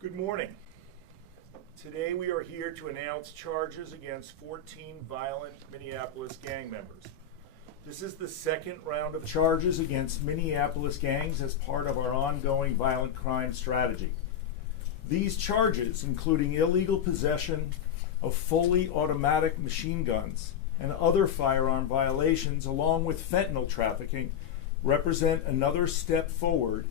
Good morning. Today we are here to announce charges against 14 violent Minneapolis gang members. This is the second round of charges against Minneapolis gangs as part of our ongoing violent crime strategy. These charges, including illegal possession of fully automatic machine guns and other firearm violations, along with fentanyl trafficking, represent another step forward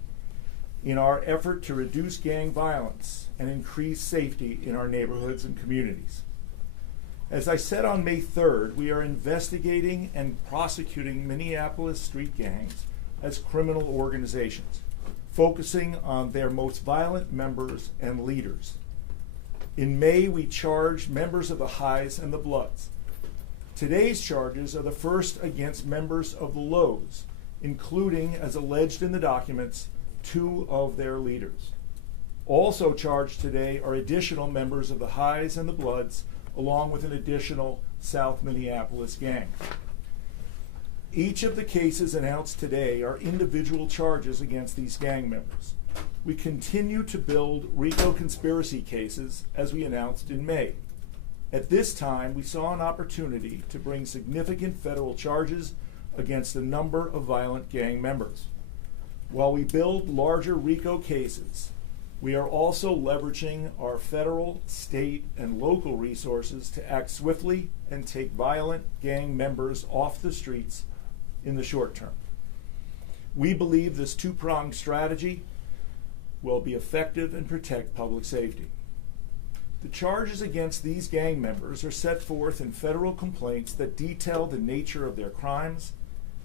in our effort to reduce gang violence and increase safety in our neighborhoods and communities. As I said on May 3rd, we are investigating and prosecuting Minneapolis street gangs as criminal organizations, focusing on their most violent members and leaders. In May, we charged members of the Highs and the Bloods. Today's charges are the first against members of the Lows, including, as alleged in the documents, 2 of their leaders. Also charged today are additional members of the Highs and the Bloods, along with an additional South Minneapolis gang. Each of the cases announced today are individual charges against these gang members. We continue to build RICO conspiracy cases as we announced in May. At this time, we saw an opportunity to bring significant federal charges against a number of violent gang members. While we build larger RICO cases, we are also leveraging our federal, state, and local resources to act swiftly and take violent gang members off the streets in the short term. We believe this two-pronged strategy will be effective and protect public safety. The charges against these gang members are set forth in federal complaints that detail the nature of their crimes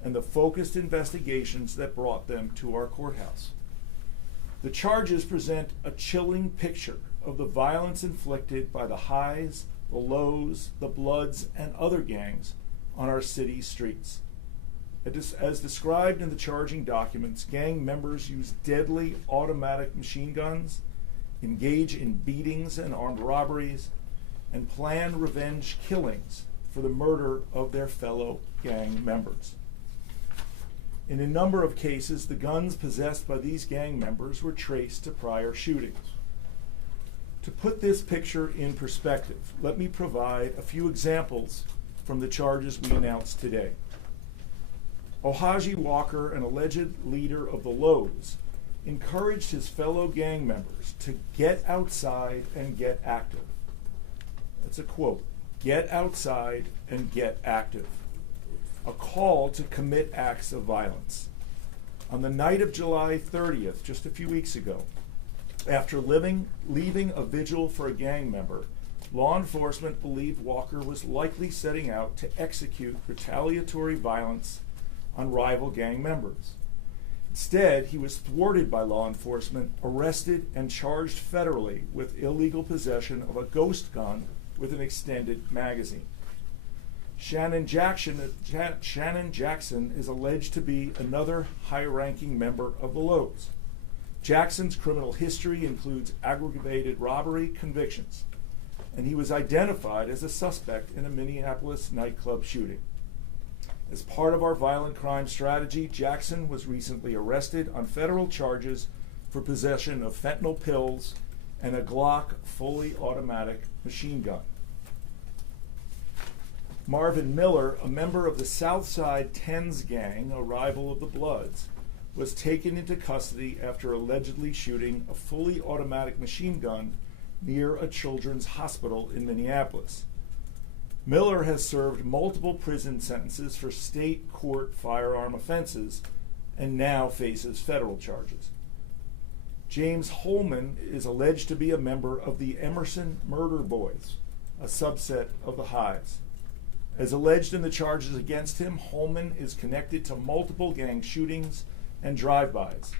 and the focused investigations that brought them to our courthouse. The charges present a chilling picture of the violence inflicted by the Highs, the Lows, the Bloods, and other gangs on our city's streets. As described in the charging documents, gang members use deadly automatic machine guns, engage in beatings and armed robberies, and plan revenge killings for the murder of their fellow gang members. In a number of cases, the guns possessed by these gang members were traced to prior shootings. To put this picture in perspective, let me provide a few examples from the charges we announced today. Ohaji Walker, an alleged leader of the Lows, encouraged his fellow gang members to get outside and get active. That's a quote, "Get outside and get active." A call to commit acts of violence. On the night of July 30th, just a few weeks ago, after leaving a vigil for a gang member, law enforcement believed Walker was likely setting out to execute retaliatory violence on rival gang members. Instead, he was thwarted by law enforcement, arrested, and charged federally with illegal possession of a ghost gun with an extended magazine. Shannon Jackson is alleged to be another high-ranking member of the Lows. Jackson's criminal history includes aggravated robbery convictions, and he was identified as a suspect in a Minneapolis nightclub shooting. As part of our violent crime strategy, Jackson was recently arrested on federal charges for possession of fentanyl pills and a Glock fully automatic machine gun. Marvin Miller, a member of the Southside Tens gang, a rival of the Bloods, was taken into custody after allegedly shooting a fully automatic machine gun near a children's hospital in Minneapolis. Miller has served multiple prison sentences for state court firearm offenses and now faces federal charges. James Holman is alleged to be a member of the Emerson Murder Boys, a subset of the Highs. As alleged in the charges against him, Holman is connected to multiple gang shootings and drive-bys,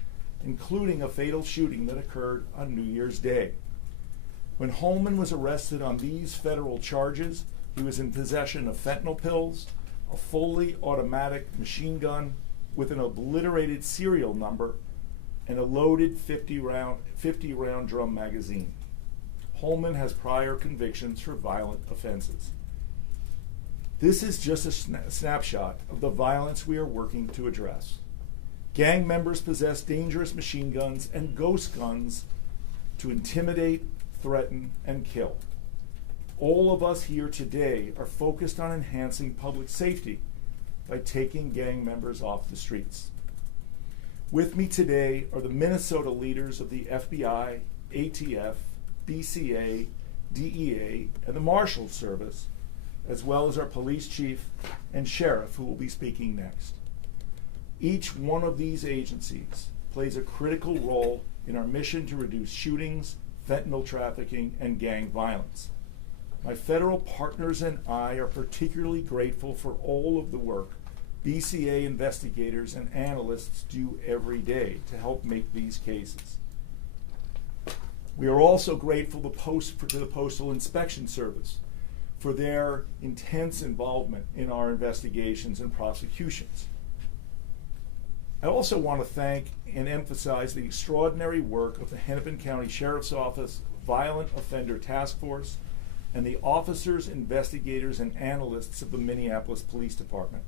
including a fatal shooting that occurred on New Year's Day. When Holman was arrested on these federal charges, he was in possession of fentanyl pills, a fully automatic machine gun with an obliterated serial number, and a loaded 50-round drum magazine. Holman has prior convictions for violent offenses. This is just a snapshot of the violence we are working to address. Gang members possess dangerous machine guns and ghost guns to intimidate, threaten, and kill. All of us here today are focused on enhancing public safety by taking gang members off the streets. With me today are the Minnesota leaders of the FBI, ATF, BCA, DEA, and the Marshals Service, as well as our police chief and sheriff, who will be speaking next. Each one of these agencies plays a critical role in our mission to reduce shootings, fentanyl trafficking, and gang violence. My federal partners and I are particularly grateful for all of the work BCA investigators and analysts do every day to help make these cases. We are also grateful to the Postal Inspection Service for their intense involvement in our investigations and prosecutions. I also want to thank and emphasize the extraordinary work of the Hennepin County Sheriff's Office Violent Offender Task Force and the officers, investigators, and analysts of the Minneapolis Police Department.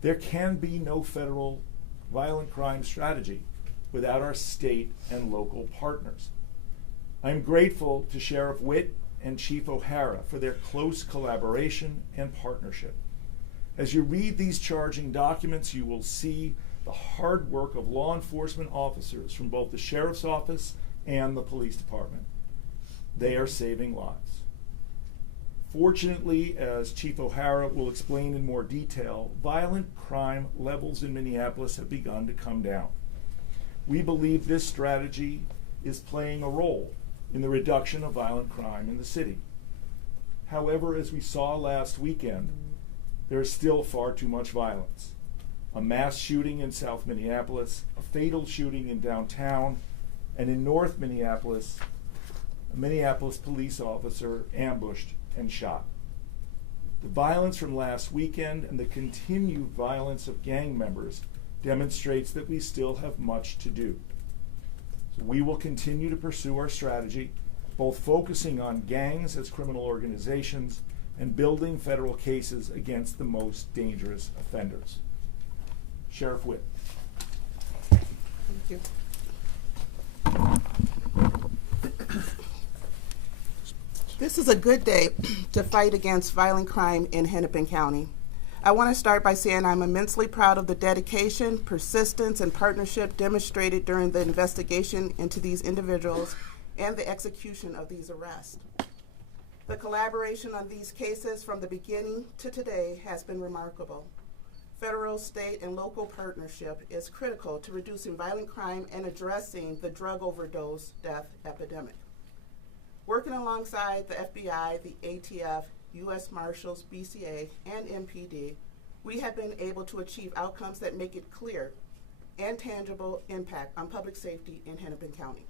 There can be no federal violent crime strategy without our state and local partners. I'm grateful to Sheriff Witt and Chief O'Hara for their close collaboration and partnership. As you read these charging documents, you will see the hard work of law enforcement officers from both the Sheriff's Office and the Police Department. They are saving lives. Fortunately, as Chief O'Hara will explain in more detail, violent crime levels in Minneapolis have begun to come down. We believe this strategy is playing a role in the reduction of violent crime in the city. However, as we saw last weekend, there is still far too much violence. A mass shooting in South Minneapolis, a fatal shooting in downtown, and in North Minneapolis, a Minneapolis police officer ambushed and shot. The violence from last weekend and the continued violence of gang members demonstrates that we still have much to do. So we will continue to pursue our strategy, both focusing on gangs as criminal organizations and building federal cases against the most dangerous offenders. Sheriff Witt. Thank you. This is a good day to fight against violent crime in Hennepin County. I want to start by saying I'm immensely proud of the dedication, persistence, and partnership demonstrated during the investigation into these individuals and the execution of these arrests. The collaboration on these cases from the beginning to today has been remarkable. Federal, state, and local partnership is critical to reducing violent crime and addressing the drug overdose death epidemic. Working alongside the FBI, the ATF, U.S. Marshals, BCA, and MPD, we have been able to achieve outcomes that make it clear and tangible impact on public safety in Hennepin County.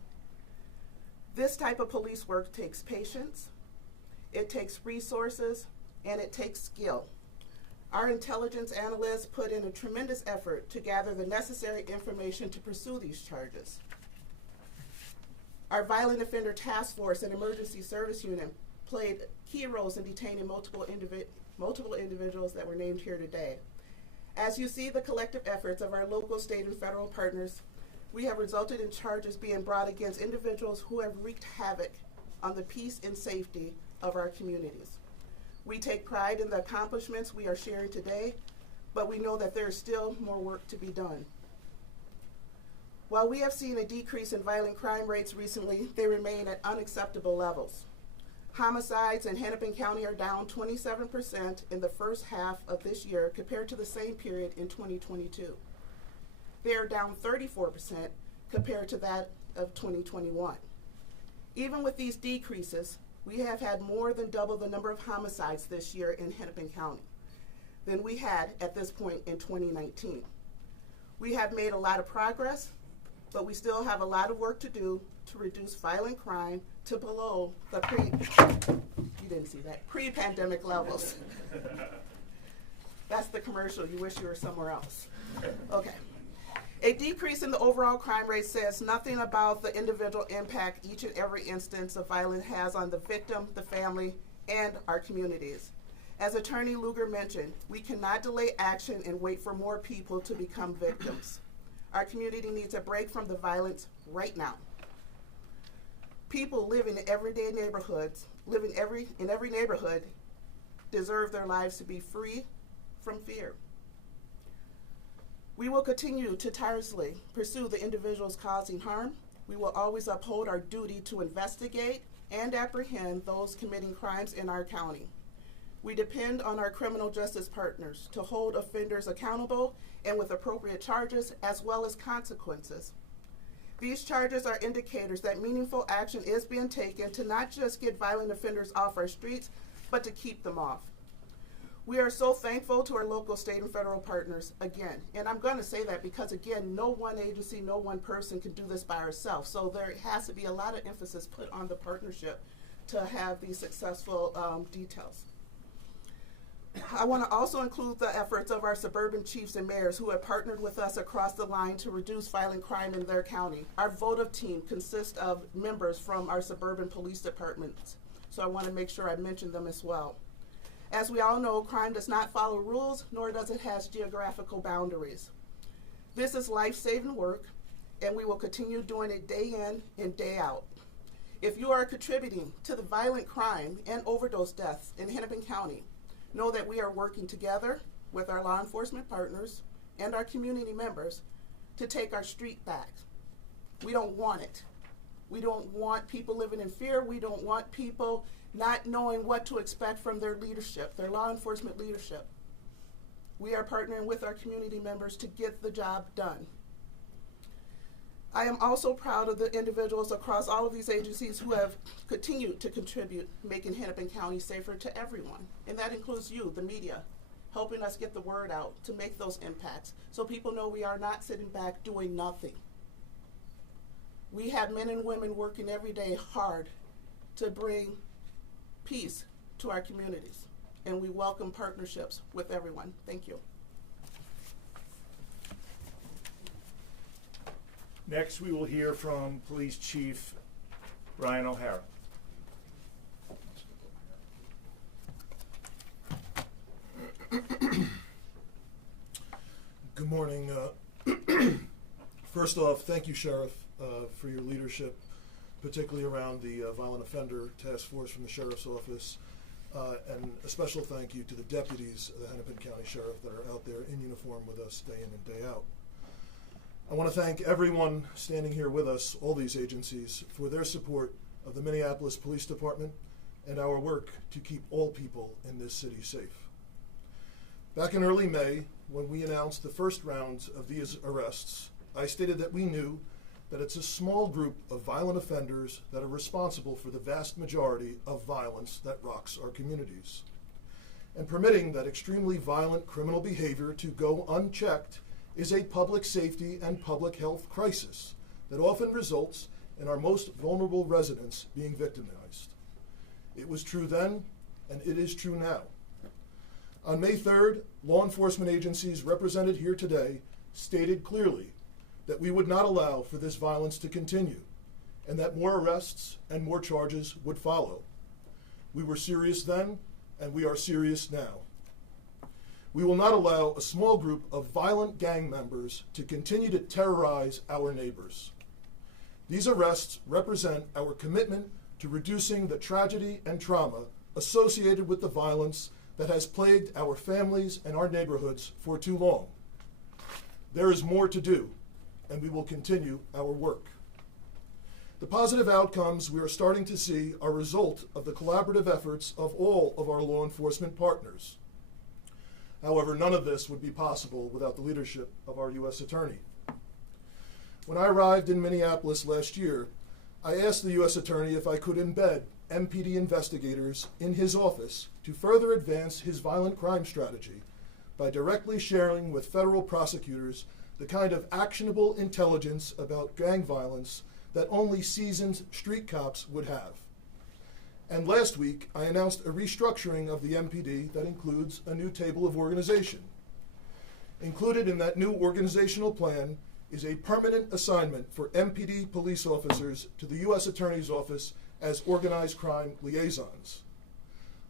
This type of police work takes patience, it takes resources, and it takes skill. Our intelligence analysts put in a tremendous effort to gather the necessary information to pursue these charges. Our Violent Offender Task Force and Emergency Service Unit played key roles in detaining multiple individuals that were named here today. As you see the collective efforts of our local, state, and federal partners, we have resulted in charges being brought against individuals who have wreaked havoc on the peace and safety of our communities. We take pride in the accomplishments we are sharing today, but we know that there is still more work to be done. While we have seen a decrease in violent crime rates recently, they remain at unacceptable levels. Homicides in Hennepin County are down 27% in the first half of this year compared to the same period in 2022. They are down 34% compared to that of 2021. Even with these decreases, we have had more than double the number of homicides this year in Hennepin County than we had at this point in 2019. We have made a lot of progress, but we still have a lot of work to do to reduce violent crime to below the pre-pandemic levels. That's the commercial. You wish you were somewhere else. Okay. A decrease in the overall crime rate says nothing about the individual impact each and every instance of violence has on the victim, the family, and our communities. As Attorney Luger mentioned, we cannot delay action and wait for more people to become victims. Our community needs a break from the violence right now. People living in everyday neighborhoods, in every neighborhood, deserve their lives to be free from fear. We will continue to tirelessly pursue the individuals causing harm. We will always uphold our duty to investigate and apprehend those committing crimes in our county. We depend on our criminal justice partners to hold offenders accountable and with appropriate charges as well as consequences. These charges are indicators that meaningful action is being taken to not just get violent offenders off our streets, but to keep them off. We are so thankful to our local, state, and federal partners again. And I'm going to say that because, again, no one agency, no one person can do this by ourselves. So there has to be a lot of emphasis put on the partnership to have these successful details. I want to also include the efforts of our suburban chiefs and mayors who have partnered with us across the line to reduce violent crime in their county. Our votive team consists of members from our suburban police departments, so I want to make sure I mention them as well. As we all know, crime does not follow rules, nor does it have geographical boundaries. This is life-saving work, and we will continue doing it day in and day out. If you are contributing to the violent crime and overdose deaths in Hennepin County, know that we are working together with our law enforcement partners and our community members to take our street back. We don't want it. We don't want people living in fear. We don't want people not knowing what to expect from their leadership, their law enforcement leadership. We are partnering with our community members to get the job done. I am also proud of the individuals across all of these agencies who have continued to contribute, making Hennepin County safer to everyone. And that includes you, the media, helping us get the word out to make those impacts so people know we are not sitting back doing nothing. We have men and women working every day hard to bring peace to our communities, and we welcome partnerships with everyone. Thank you. Next, we will hear from Police Chief Ryan O'Hara. Good morning. First off, thank you, Sheriff, for your leadership, particularly around the Violent Offender Task Force from the Sheriff's Office, and a special thank you to the deputies of the Hennepin County Sheriff that are out there in uniform with us day in and day out. I want to thank everyone standing here with us, all these agencies, for their support of the Minneapolis Police Department and our work to keep all people in this city safe. Back in early May, when we announced the first rounds of these arrests, I stated that we knew that it's a small group of violent offenders that are responsible for the vast majority of violence that rocks our communities. And permitting that extremely violent criminal behavior to go unchecked is a public safety and public health crisis that often results in our most vulnerable residents being victimized. It was true then, and it is true now. On May 3rd, law enforcement agencies represented here today stated clearly that we would not allow for this violence to continue, and that more arrests and more charges would follow. We were serious then, and we are serious now. We will not allow a small group of violent gang members to continue to terrorize our neighbors. These arrests represent our commitment to reducing the tragedy and trauma associated with the violence that has plagued our families and our neighborhoods for too long. There is more to do, and we will continue our work. The positive outcomes we are starting to see are a result of the collaborative efforts of all of our law enforcement partners. However, none of this would be possible without the leadership of our U.S. Attorney. When I arrived in Minneapolis last year, I asked the U.S. Attorney if I could embed MPD investigators in his office to further advance his violent crime strategy by directly sharing with federal prosecutors the kind of actionable intelligence about gang violence that only seasoned street cops would have. And last week, I announced a restructuring of the MPD that includes a new table of organization. Included in that new organizational plan is a permanent assignment for MPD police officers to the U.S. Attorney's Office as organized crime liaisons.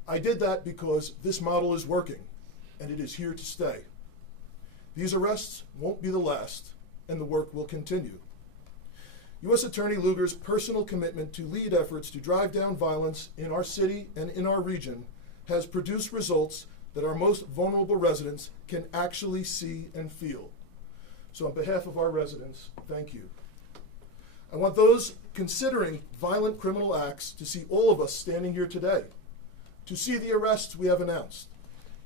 I did that because this model is working, and it is here to stay. These arrests won't be the last, and the work will continue. U.S. Attorney Luger's personal commitment to lead efforts to drive down violence in our city and in our region has produced results that our most vulnerable residents can actually see and feel. So on behalf of our residents, thank you. I want those considering violent criminal acts to see all of us standing here today, to see the arrests we have announced,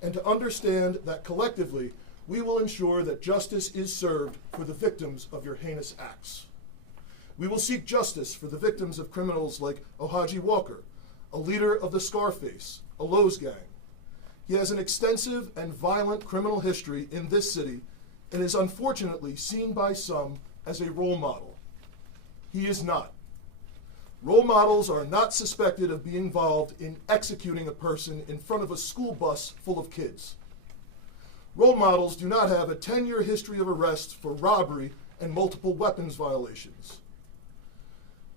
and to understand that collectively we will ensure that justice is served for the victims of your heinous acts. We will seek justice for the victims of criminals like Ohaji Walker, a leader of the Scarface, a Lowe's gang. He has an extensive and violent criminal history in this city and is unfortunately seen by some as a role model. He is not. Role models are not suspected of being involved in executing a person in front of a school bus full of kids. Role models do not have a 10-year history of arrests for robbery and multiple weapons violations.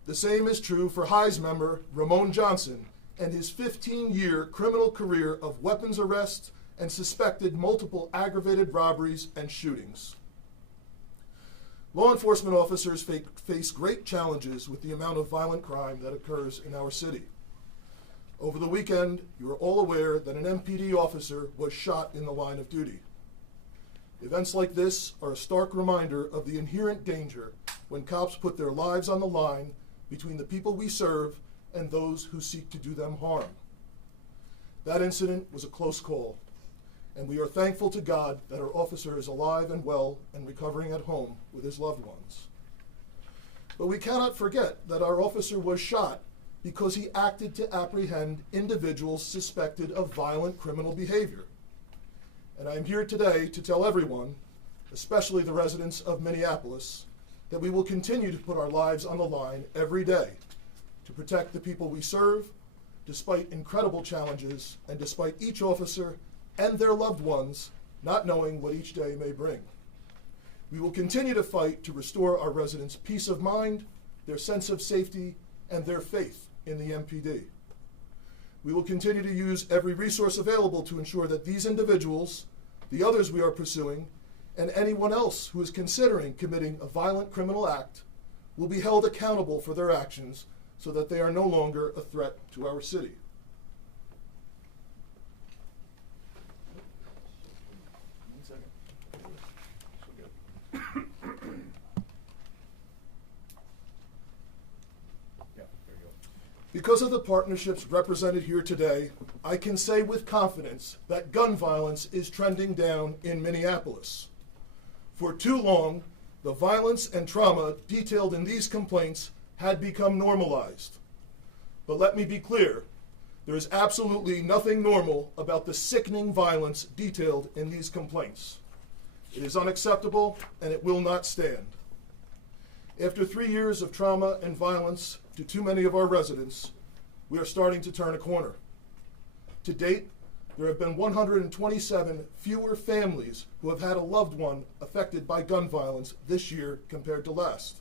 The same is true for High's member Ramon Johnson and his 15-year criminal career of weapons arrests and suspected multiple aggravated robberies and shootings. Law enforcement officers face great challenges with the amount of violent crime that occurs in our city. Over the weekend, you are all aware that an MPD officer was shot in the line of duty. Events like this are a stark reminder of the inherent danger when cops put their lives on the line between the people we serve and those who seek to do them harm. That incident was a close call, and we are thankful to God that our officer is alive and well and recovering at home with his loved ones. But we cannot forget that our officer was shot because he acted to apprehend individuals suspected of violent criminal behavior. And I am here today to tell everyone, especially the residents of Minneapolis, that we will continue to put our lives on the line every day to protect the people we serve, despite incredible challenges and despite each officer and their loved ones not knowing what each day may bring. We will continue to fight to restore our residents' peace of mind, their sense of safety, and their faith in the MPD. We will continue to use every resource available to ensure that these individuals, the others we are pursuing, and anyone else who is considering committing a violent criminal act will be held accountable for their actions so that they are no longer a threat to our city. Because of the partnerships represented here today, I can say with confidence that gun violence is trending down in Minneapolis. For too long, the violence and trauma detailed in these complaints had become normalized. But let me be clear, there is absolutely nothing normal about the sickening violence detailed in these complaints. It is unacceptable and it will not stand. After 3 years of trauma and violence to too many of our residents, we are starting to turn a corner. To date, there have been 127 fewer families who have had a loved one affected by gun violence this year compared to last.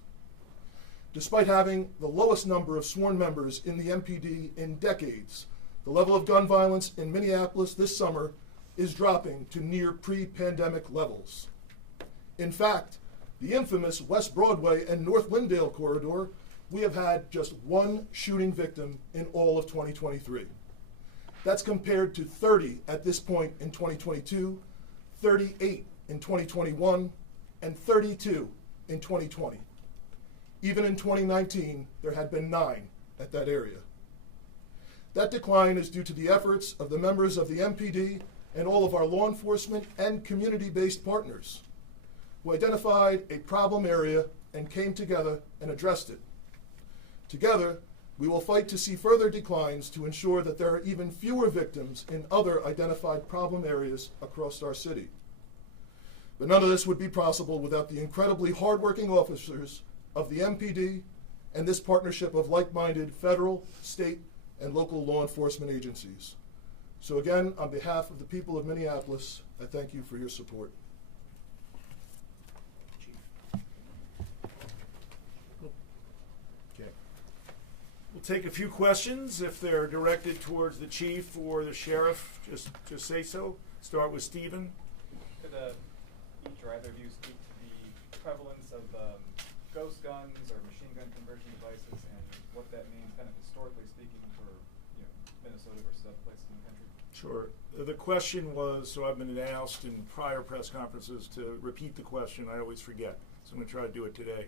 Despite having the lowest number of sworn members in the MPD in decades, the level of gun violence in Minneapolis this summer is dropping to near pre-pandemic levels. In fact, the infamous West Broadway and North Lyndale corridor, we have had just one shooting victim in all of 2023. That's compared to 30 at this point in 2022, 38 in 2021, and 32 in 2020. Even in 2019, there had been 9 at that area. That decline is due to the efforts of the members of the MPD and all of our law enforcement and community-based partners who identified a problem area and came together and addressed it. Together, we will fight to see further declines to ensure that there are even fewer victims in other identified problem areas across our city. But none of this would be possible without the incredibly hardworking officers of the MPD and this partnership of like-minded federal, state, and local law enforcement agencies. So again, on behalf of the people of Minneapolis, I thank you for your support. Take a few questions. If they're directed towards the chief or the sheriff, just say so. Start with Stephen. Could each or either of you speak to the prevalence of ghost guns or machine gun conversion devices and what that means, kind of historically speaking, for Minnesota versus other places in the country? Sure. The question was, so I've been asked in prior press conferences to repeat the question. I always forget, so I'm going to try to do it today.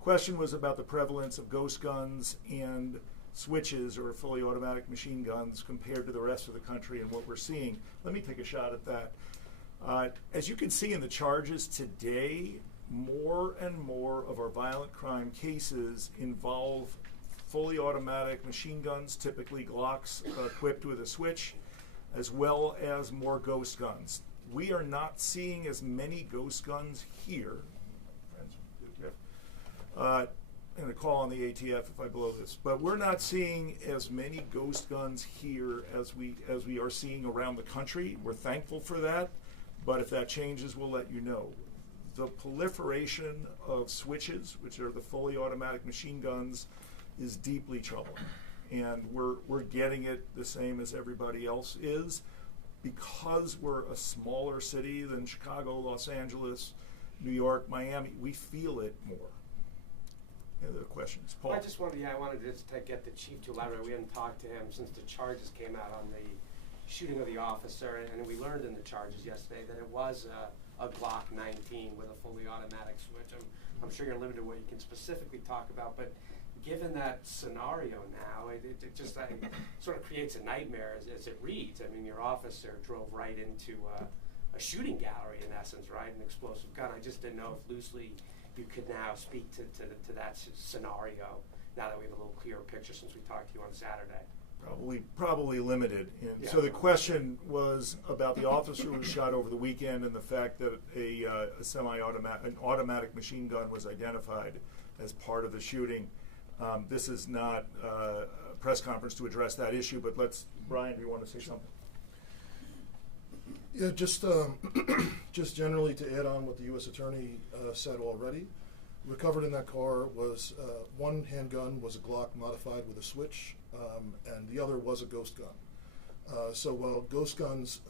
Question was about the prevalence of ghost guns and switches or fully automatic machine guns compared to the rest of the country and what we're seeing. Let me take a shot at that. As you can see in the charges today, more and more of our violent crime cases involve fully automatic machine guns, typically Glocks equipped with a switch, as well as more ghost guns. We are not seeing as many ghost guns here. I'm going to call on the ATF if I blow this, but we're not seeing as many ghost guns here as we are seeing around the country. We're thankful for that, but if that changes, we'll let you know. The proliferation of switches, which are the fully automatic machine guns, is deeply troubling, and we're getting it the same as everybody else is. Because we're a smaller city than Chicago, Los Angeles, New York, Miami, we feel it more. Any other questions? Paul? I wanted just to get the chief to elaborate. We hadn't talked to him since the charges came out on the shooting of the officer, and we learned in the charges yesterday that it was a Glock 19 with a fully automatic switch. I'm sure you're limited to what you can specifically talk about, but given that scenario now, it just sort of creates a nightmare as it reads. I mean, your officer drove right into a shooting gallery, in essence, right? An explosive gun. I just didn't know if loosely you could now speak to that scenario now that we have a little clearer picture since we talked to you on Saturday. Probably limited. And Yeah. so the question was about the officer who was shot over the weekend and the fact that an automatic machine gun was identified as part of the shooting. This is not a press conference to address that issue, but Brian, do you want to say something? Yeah, just generally to add on what the U.S. Attorney said already. Recovered in that car was one handgun was a Glock modified with a switch, and the other was a ghost gun. So while ghost guns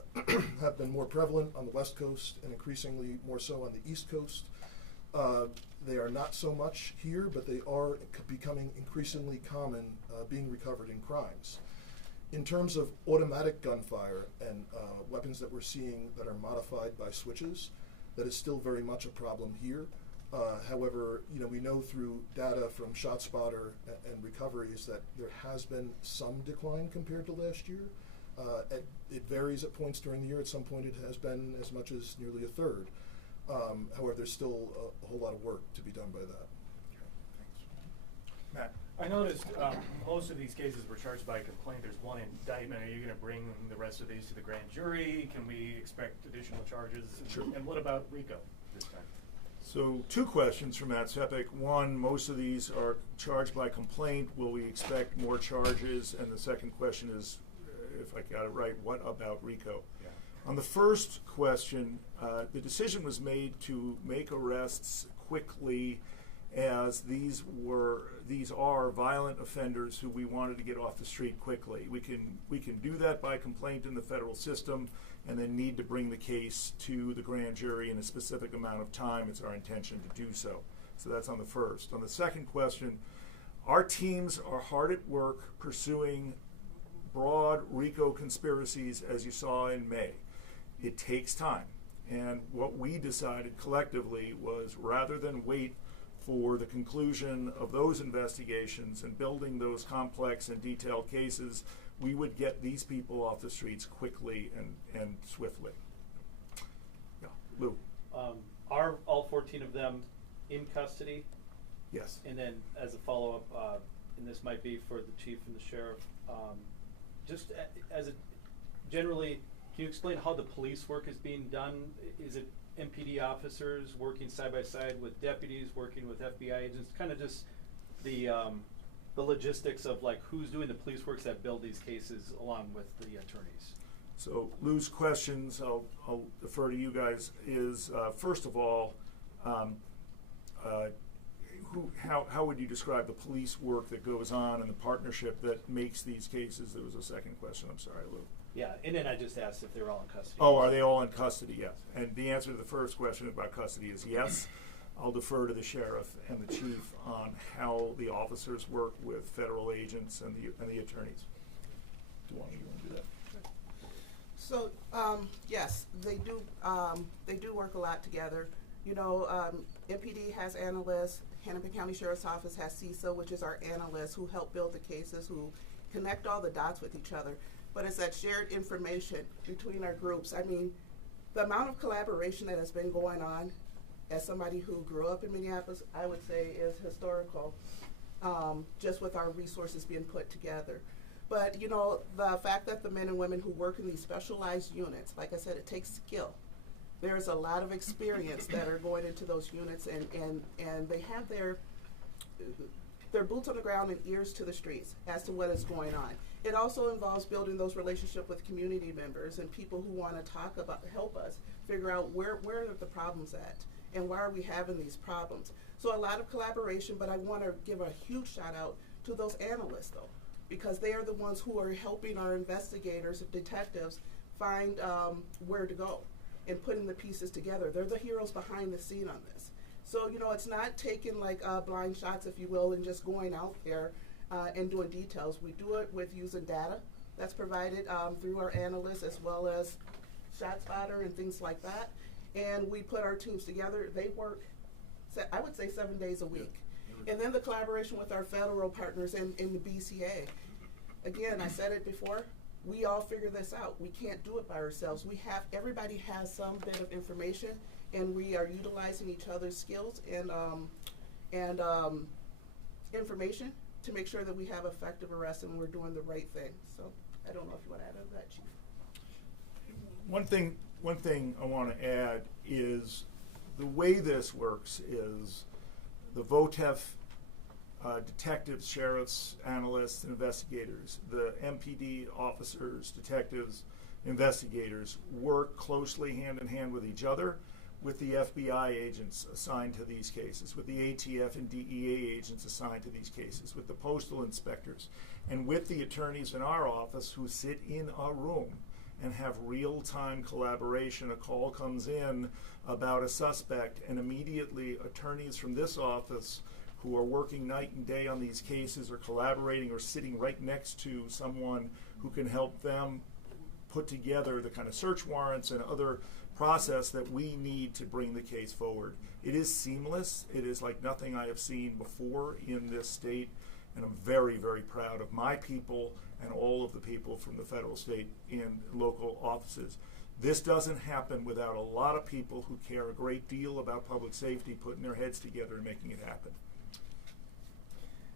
have been more prevalent on the West Coast and increasingly more so on the East Coast, they are not so much here, but they are becoming increasingly common being recovered in crimes. In terms of automatic gunfire and weapons that we're seeing that are modified by switches, that is still very much a problem here. However, we know through data from ShotSpotter and recoveries that there has been some decline compared to last year. It varies at points during the year. At some point it has been as much as nearly a third. However, there's still a whole lot of work to be done by that. Matt? I noticed most of these cases were charged by complaint. There's one indictment. Are you going to bring the rest of these to the grand jury? Can we expect additional charges? Sure. And what about RICO this time? So 2 questions from Matt Sepik. One, most of these are charged by complaint. Will we expect more charges? And the second question is, if I got it right, what about RICO? Yeah. On the first question, the decision was made to make arrests quickly, as these are violent offenders who we wanted to get off the street quickly. We can do that by complaint in the federal system, and then need to bring the case to the grand jury in a specific amount of time. It's our intention to do so. So that's on the first. On the second question, our teams are hard at work pursuing broad RICO conspiracies, as you saw in May. It takes time. And what we decided collectively was, rather than wait for the conclusion of those investigations and building those complex and detailed cases, we would get these people off the streets quickly and swiftly. Yeah, Lou? Are all 14 of them in custody? Yes. And then as a follow-up, and this might be for the chief and the sheriff, just as a generally, can you explain how the police work is being done? Is it MPD officers working side by side with deputies, working with FBI agents, kind of just the logistics of like who's doing the police works that build these cases along with the attorneys? So Lou's questions, I'll defer to you guys, is first of all, how would you describe the police work that goes on and the partnership that makes these cases? There was a second question, I'm sorry, Lou. Yeah, and then I just asked if they were all in custody. Oh, are they all in custody? Yes. And the answer to the first question about custody is yes. I'll defer to the sheriff and the chief on how the officers work with federal agents and the attorneys. Do you want to do that? So, yes, they do work a lot together. You know, MPD has analysts, Hennepin County Sheriff's Office has CISA, which is our analysts who help build the cases, who connect all the dots with each other. But it's that shared information between our groups. I mean, the amount of collaboration that has been going on, as somebody who grew up in Minneapolis, I would say is historical, just with our resources being put together. But, you know, the fact that the men and women who work in these specialized units, like I said, it takes skill. There's a lot of experience that are going into those units, and they have their boots on the ground and ears to the streets as to what is going on. It also involves building those relationships with community members and people who want to talk about, help us figure out where are the problems at and why are we having these problems. So a lot of collaboration, but I want to give a huge shout out to those analysts though, because they are the ones who are helping our investigators and detectives find where to go and putting the pieces together. They're the heroes behind the scene on this. So, you know, it's not taking like blind shots, if you will, and just going out there and doing details. We do it with using data that's provided through our analysts as well as ShotSpotter and things like that. And we put our teams together. They work, I would say, 7 days a week. And then the collaboration with our federal partners in the BCA. Again, I said it before, we all figure this out. We can't do it by ourselves. Everybody has some bit of information, and we are utilizing each other's skills and information to make sure that we have effective arrests and we're doing the right thing. So I don't know if you want to add to that, Chief. One thing I want to add is the way this works is the VOTEF detectives, sheriffs, analysts, and investigators, the MPD officers, detectives, investigators work closely hand in hand with each other, with the FBI agents assigned to these cases, with the ATF and DEA agents assigned to these cases, with the postal inspectors, and with the attorneys in our office who sit in a room and have real-time collaboration. A call comes in about a suspect, and immediately attorneys from this office who are working night and day on these cases or collaborating or sitting right next to someone who can help them put together the kind of search warrants and other process that we need to bring the case forward. It is seamless. It is like nothing I have seen before in this state, and I'm very, very proud of my people and all of the people from the federal, state, and local offices. This doesn't happen without a lot of people who care a great deal about public safety putting their heads together and making it happen.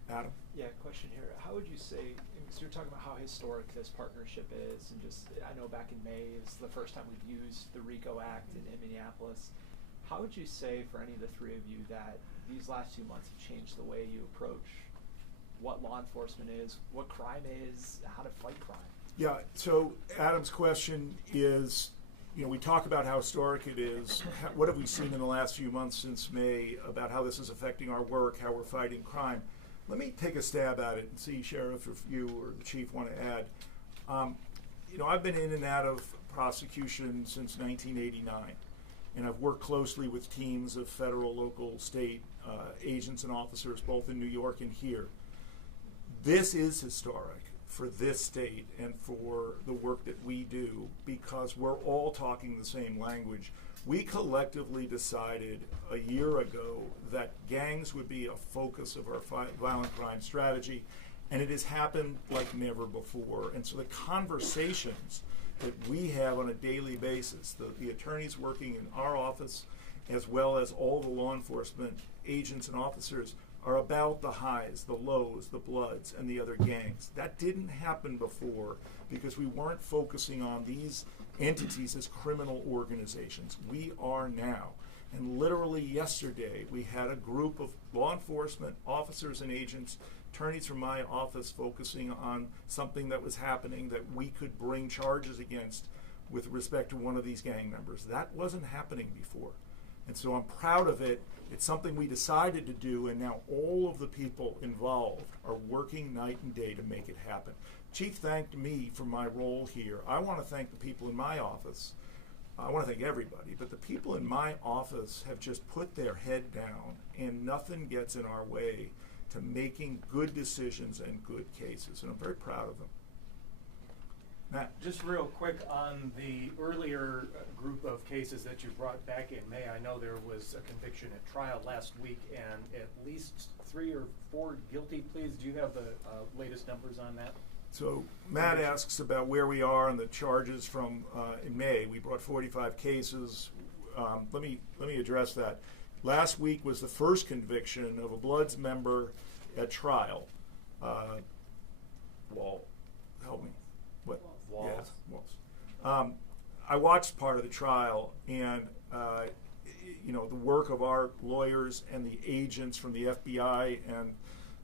Adam? Yeah, question here. How would you say, because you're talking about how historic this partnership is, and just, I know back in May is the first time we've used the RICO Act in Minneapolis. How would you say for any of the three of you that these last 2 months have changed the way you approach what law enforcement is, what crime is, how to fight crime? Yeah, so Adam's question is, you know, we talk about how historic it is. What have we seen in the last few months since May about how this is affecting our work, how we're fighting crime? Let me take a stab at it and see, Sheriff, if you or the Chief want to add. You know, I've been in and out of prosecution since 1989, and I've worked closely with teams of federal, local, state agents and officers, both in New York and here. This is historic for this state and for the work that we do because we're all talking the same language. We collectively decided a year ago that gangs would be a focus of our violent crime strategy, and it has happened like never before. And so the conversations that we have on a daily basis, the attorneys working in our office, as well as all the law enforcement agents and officers, are about the highs, the lows, the bloods, and the other gangs. That didn't happen before because we weren't focusing on these entities as criminal organizations. We are now. And literally yesterday, we had a group of law enforcement officers and agents, attorneys from my office, focusing on something that was happening that we could bring charges against with respect to one of these gang members. That wasn't happening before. And so I'm proud of it. It's something we decided to do, and now all of the people involved are working night and day to make it happen. Chief thanked me for my role here. I want to thank the people in my office I want to thank everybody, but the people in my office have just put their head down, and nothing gets in our way to making good decisions and good cases, and I'm very proud of them. Matt? Just real quick on the earlier group of cases that you brought back in May, I know there was a conviction at trial last week and at least 3 or 4 guilty pleas. Do you have the latest numbers on that? So Matt asks about where we are on the charges from in May. We brought 45 cases. Let me address that. Last week was the first conviction of a Bloods member at trial. Help me. What? Walls. Yes, Walls. I watched part of the trial, and the work of our lawyers and the agents from the FBI and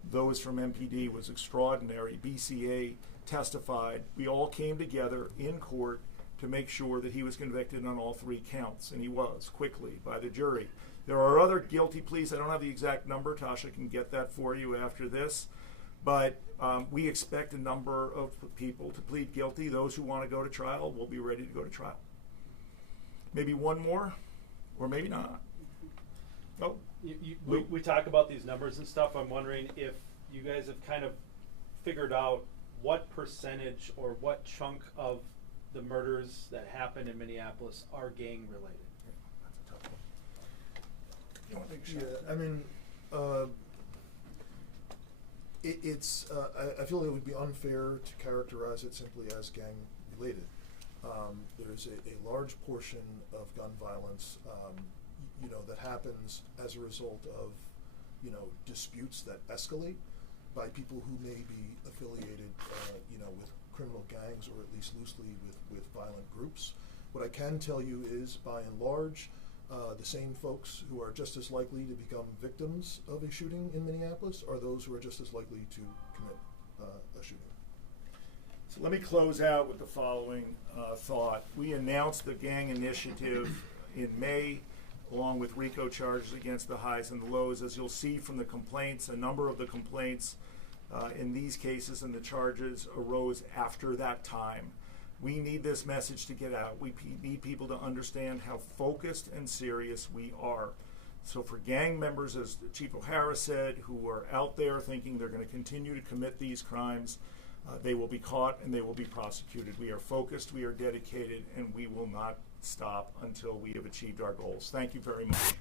those from MPD was extraordinary. BCA testified. We all came together in court to make sure that he was convicted on all 3 counts, and he was, quickly, by the jury. There are other guilty pleas. I don't have the exact number. Tasha can get that for you after this. But we expect a number of people to plead guilty. Those who want to go to trial will be ready to go to trial. Maybe one more, or maybe not. Oh. We talk about these numbers and stuff. I'm wondering if you guys have kind of figured out what percentage or what chunk of the murders that happen in Minneapolis are gang related. That's a tough one. You want to take a shot? Yeah, I mean, I feel it would be unfair to characterize it simply as gang related. There's a large portion of gun violence, that happens as a result of, disputes that escalate by people who may be affiliated, with criminal gangs or at least loosely with violent groups. What I can tell you is, by and large, the same folks who are just as likely to become victims of a shooting in Minneapolis are those who are just as likely to commit a shooting. So let me close out with the following thought. We announced the gang initiative in May, along with RICO charges against the highs and the lows. As you'll see from the complaints, a number of the complaints in these cases and the charges arose after that time. We need this message to get out. We need people to understand how focused and serious we are. So for gang members, as Chief O'Hara said, who are out there thinking they're going to continue to commit these crimes, they will be caught and they will be prosecuted. We are focused, we are dedicated, and we will not stop until we have achieved our goals. Thank you very much.